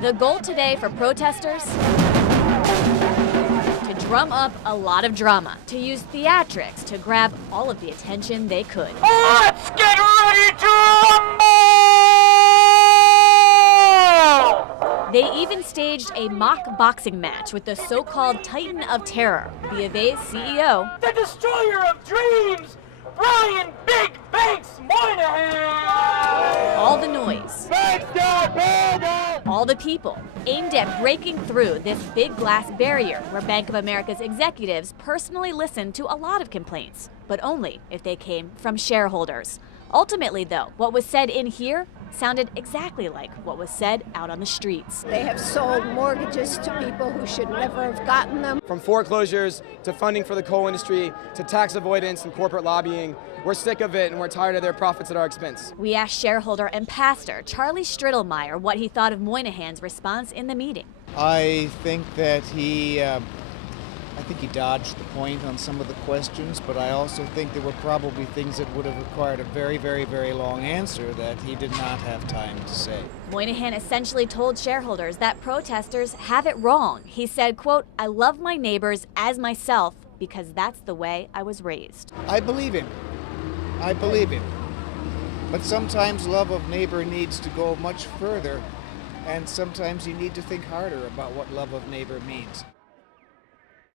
The goal today for protesters? To drum up a lot of drama, to use theatrics to grab all of the attention they could. Let's get ready to rumble! They even staged a mock boxing match with the so-called Titan of Terror, B of A's CEO. The destroyer of dreams, Brian Big Banks Moynihan! All the noise, all the people, aimed at breaking through this big glass barrier where Bank of America's executives personally listened to a lot of complaints, but only if they came from shareholders. Ultimately, though, what was said in here sounded exactly like what was said out on the streets. They have sold mortgages to people who should never have gotten them. From foreclosures to funding for the coal industry to tax avoidance and corporate lobbying, we're sick of it and we're tired of their profits at our expense. We asked shareholder and pastor Charlie Strittlemeyer what he thought of Moynihan's response in the meeting. I think that he dodged the point on some of the questions, but I also think there were probably things that would have required a very, very, very long answer that he did not have time to say. Moynihan essentially told shareholders that protesters have it wrong. He said, quote, "I love my neighbors as myself because that's the way I was raised." I believe him. I believe him. But sometimes love of neighbor needs to go much further, and sometimes you need to think harder about what love of neighbor means.